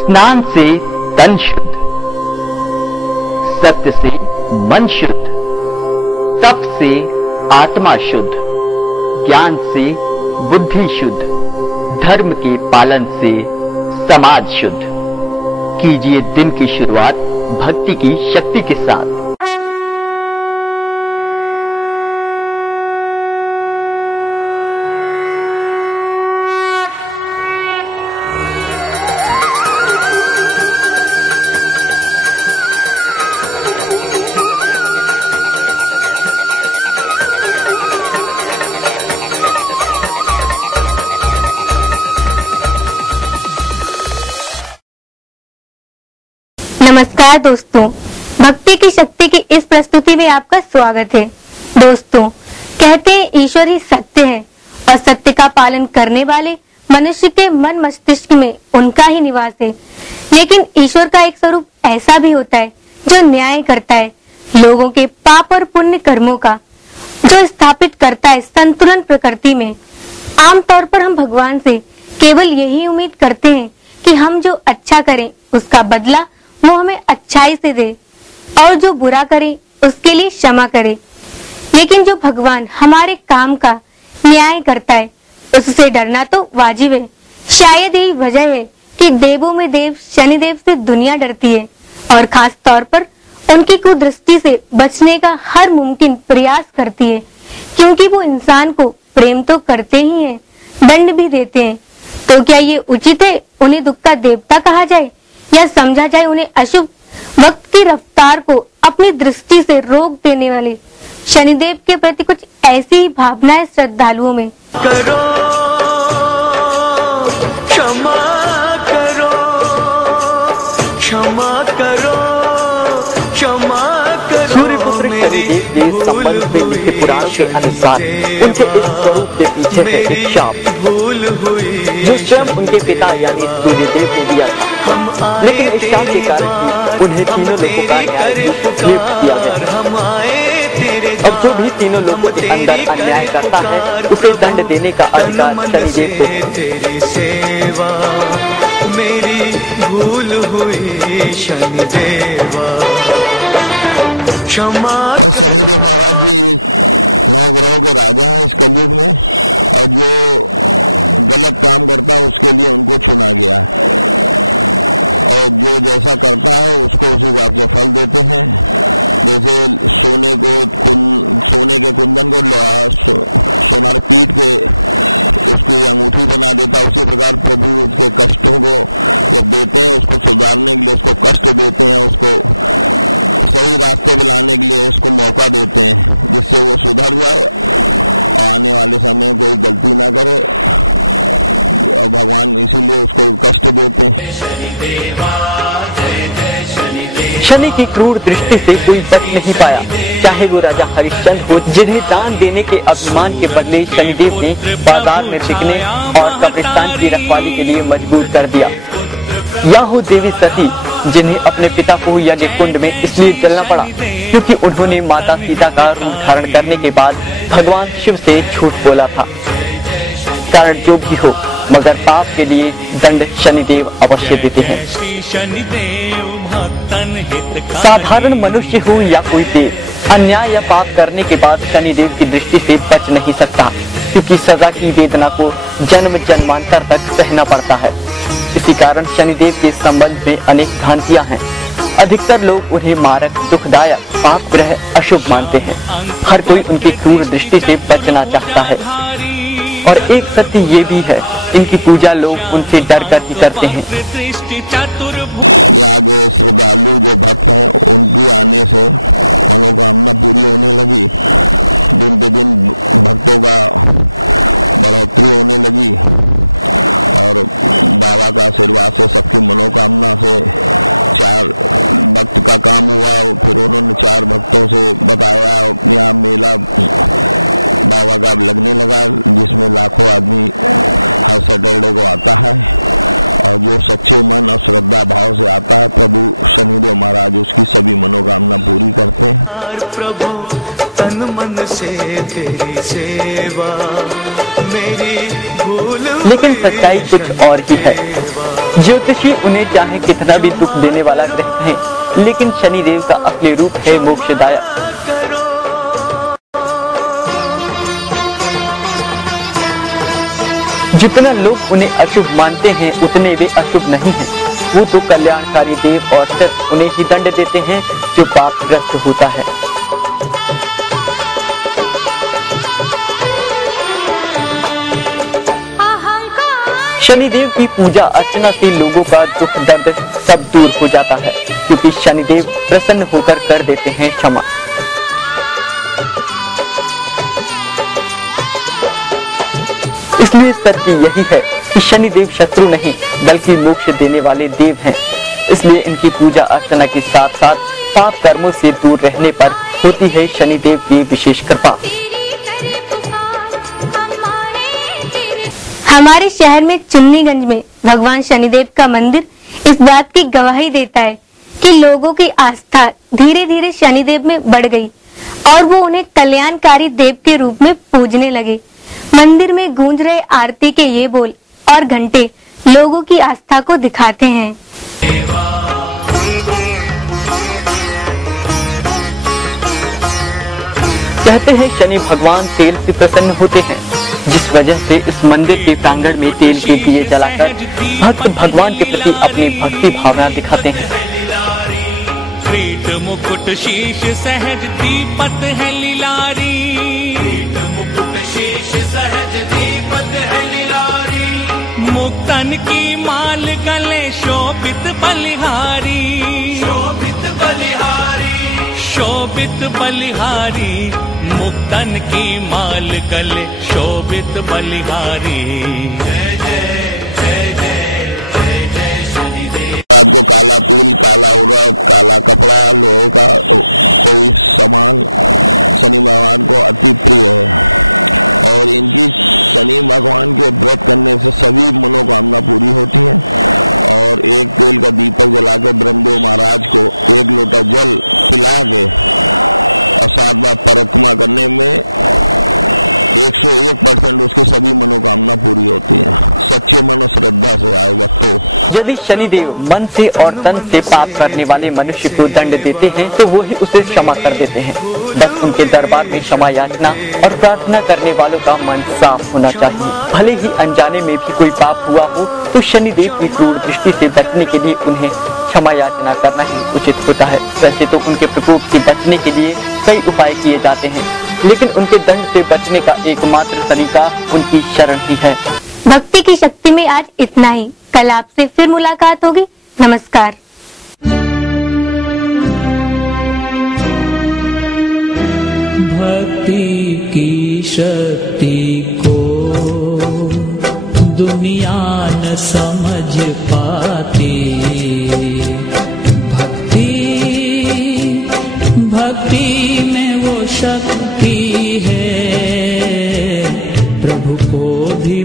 स्नान से तन शुद्ध, सत्य से मन शुद्ध, तप से आत्मा शुद्ध, ज्ञान से बुद्धि शुद्ध, धर्म के पालन से समाज शुद्ध। कीजिए दिन की शुरुआत भक्ति की शक्ति के साथ। नमस्कार दोस्तों, भक्ति की शक्ति की इस प्रस्तुति में आपका स्वागत है। दोस्तों, कहते हैं ईश्वर ही सत्य है और सत्य का पालन करने वाले मनुष्य के मन मस्तिष्क में उनका ही निवास है। लेकिन ईश्वर का एक स्वरूप ऐसा भी होता है जो न्याय करता है लोगों के पाप और पुण्य कर्मों का, जो स्थापित करता है संतुलन प्रकृति में। आमतौर पर हम भगवान से केवल यही उम्मीद करते हैं कि हम जो अच्छा करें उसका बदला वो हमें अच्छाई से दे और जो बुरा करे उसके लिए क्षमा करे। लेकिन जो भगवान हमारे काम का न्याय करता है उससे डरना तो वाजिब है। शायद यही वजह है कि देवों में देव शनिदेव से दुनिया डरती है और खास तौर पर उनकी कुदृष्टि से बचने का हर मुमकिन प्रयास करती है, क्योंकि वो इंसान को प्रेम तो करते ही हैं, दंड भी देते हैं। तो क्या ये उचित है उन्हें दुख का देवता कहा जाए या समझा जाए उन्हें अशुभ वक्त की रफ्तार को अपनी दृष्टि से रोक देने वाले शनिदेव के प्रति कुछ ऐसी ही भावनाएं श्रद्धालुओं में करो, क्षमा करो, क्षमा करो, क्षमा करो। सूर्यपुत्र शनिदेव के संबंध में लिखे पुराण के अनुसार उनके इस स्वरूप के पीछे है एक शाप जो स्वयं उनके पिता यानी सूर्यदेव को दिया था। लेकिन इस शाप के कारण उन्हें तीनों लोगों का न्याय नियुक्त किया गया। अब जो भी तीनों लोगों के अंदर अन्याय करता है उसे दंड देने का अधिकार शनिदेव को है। तेरी सेवा मेरी भूल हुई शनिदेवा, क्षमा। शनिदेव महाराज जी 9 ग्रहों के राजा हैं इस कलयुग में, और जो गलत काम करता है उसके लिए उनको चुना गया है, और जो जैसा करता है उसको उसी हिसाब से फल देते हैं। जैसे सोने के कुंदन को सोनार पीट के उसकी अंगूठी बना देता है, उसी प्रकार प्रभु उसके कष्टों को जब देते हैं उसको सुधारने के लिए उसको कष्ट देते हैं, उसको सही रास्ते पे लाने के लिए उसको मौका देते हैं जिससे वो सुधर जाए और आने वाले समय कोई गलती ना करे, और भगवान इसीलिए उसको कष्ट देते हैं। शनि की क्रूर दृष्टि से कोई बच नहीं पाया, चाहे वो राजा हरिश्चंद्र हो जिन्हें दान देने के अभिमान के बदले शनिदेव ने बाजार में बिकने और कब्रिस्तान की रखवाली के लिए मजबूर कर दिया, या हो देवी सती जिन्हें अपने पिता को यज्ञ कुंड में इसलिए जलना पड़ा क्योंकि उन्होंने माता सीता का रूप धारण करने के बाद भगवान शिव से झूठ बोला था। कारण जो भी हो, मगर पाप के लिए दंड शनिदेव अवश्य देते हैं। साधारण मनुष्य हो या कोई देव, अन्याय या पाप करने के बाद शनिदेव की दृष्टि से बच नहीं सकता, क्योंकि सजा की वेदना को जन्म जन्मांतर तक सहना पड़ता है। इसी कारण शनिदेव के संबंध में अनेक भ्रांतियां हैं। अधिकतर लोग उन्हें मारक, दुखदायक, पाप ग्रह, अशुभ मानते हैं। हर कोई उनकी क्रूर दृष्टि से बचना चाहता है, और एक सत्य ये भी है, इनकी पूजा लोग उनसे डर कर ही करते हैं। यहाँ के श्रद्धालु जो भक्त हैं उनकी आने से मनोकामना पूरी होने लगी। दिन पे दिन भक्तों का बढ़ोतरी होने लगी, और बाबा का आशीर्वाद से सबकी मनोकामना से 4 भक्त का काम हुआ। फिर उन्होंने 4 भक्तों से बताया, यहाँ मेला बाबा का लगने लगा जिसमें लाखों आदमी हर सैटरडे को आता है, और जो सच्चे मन और श्रद्धा भाव से आता है प्रभु शनिदेव महाराज उसकी सभी मनोकामना पूरी करते हैं। प्रभु तन मन से तेरी सेवा मेरी भूल। लेकिन सच्चाई कुछ और ही है। ज्योतिषी उन्हें चाहे कितना भी दुख देने वाला ग्रह कहें, लेकिन शनिदेव का असली रूप है मोक्षदायक। जितना लोग उन्हें अशुभ मानते हैं उतने वे अशुभ नहीं हैं। वो तो कल्याणकारी देव और सिर्फ उन्हें ही दंड देते हैं जो पापग्रस्त होता है। शनिदेव की पूजा अर्चना से लोगों का दुख दर्द सब दूर हो जाता है, क्योंकि शनिदेव प्रसन्न होकर कर देते हैं क्षमा। इसलिए सत्य यही है कि शनिदेव शत्रु नहीं बल्कि मोक्ष देने वाले देव हैं। इसलिए इनकी पूजा अर्चना के साथ साथ पाप कर्मों से दूर रहने पर होती है शनिदेव की विशेष कृपा। हमारे शहर में चुन्नीगंज में भगवान शनिदेव का मंदिर इस बात की गवाही देता है कि लोगों की आस्था धीरे धीरे शनिदेव में बढ़ गई और वो उन्हें कल्याणकारी देव के रूप में पूजने लगे। मंदिर में गूंज रहे आरती के ये बोल और घंटे लोगों की आस्था को दिखाते हैं। कहते हैं शनि भगवान तेल से प्रसन्न होते हैं, जिस वजह से इस मंदिर के प्रांगण में तेल के दिए जलाकर भक्त भगवान के प्रति अपनी भक्ति भावना दिखाते हैं। मुकुट शीश सहज दीपत है लीलारी, मुकुट शीश सहज दीपत है लीलारी। मुक्तन की माल गले शोभित बलिहारी, शोभित बलिहारी, शोभित बलिहारी। मुक्तन की माल गले शोभित बलिहारी। जय जय जय जय जय जय शनिदेव। रात को काला तिल, काला उड़द, काला कपड़ा, लोहे का कोई सामान शनि भगवान को अति प्रिय है और इनकी शनि भगवान के व्रत करने से सभी मनोकामना पूरी होती है। और एक तेल का दीपक जलाकर ब्रह्मदेव महाराज को एक लोटा जल पिला के और 7 बार परिक्रमा करने में 101% उसकी सभी मनोकामना पूरी होती है। सच्चे मन और श्रद्धा से आएगा तो। यदि शनिदेव मन से और तन से पाप करने वाले मनुष्य को दंड देते हैं तो वो ही उसे क्षमा कर देते हैं। बस उनके दरबार में क्षमा याचना और प्रार्थना करने वालों का मन साफ होना चाहिए। भले ही अनजाने में भी कोई पाप हुआ हो तो शनिदेव की क्रूर दृष्टि से बचने के लिए उन्हें क्षमा याचना करना ही उचित होता है। वैसे तो उनके प्रकोप से बचने के लिए कई उपाय किए जाते हैं, लेकिन उनके दंड से बचने का एकमात्र तरीका उनकी शरण ही है। भक्ति की शक्ति में आज इतना ही। कल आपसे फिर मुलाकात होगी। नमस्कार। भक्ति की शक्ति को दुनिया न समझ पाती। भक्ति में वो शक्ति है प्रभु को भी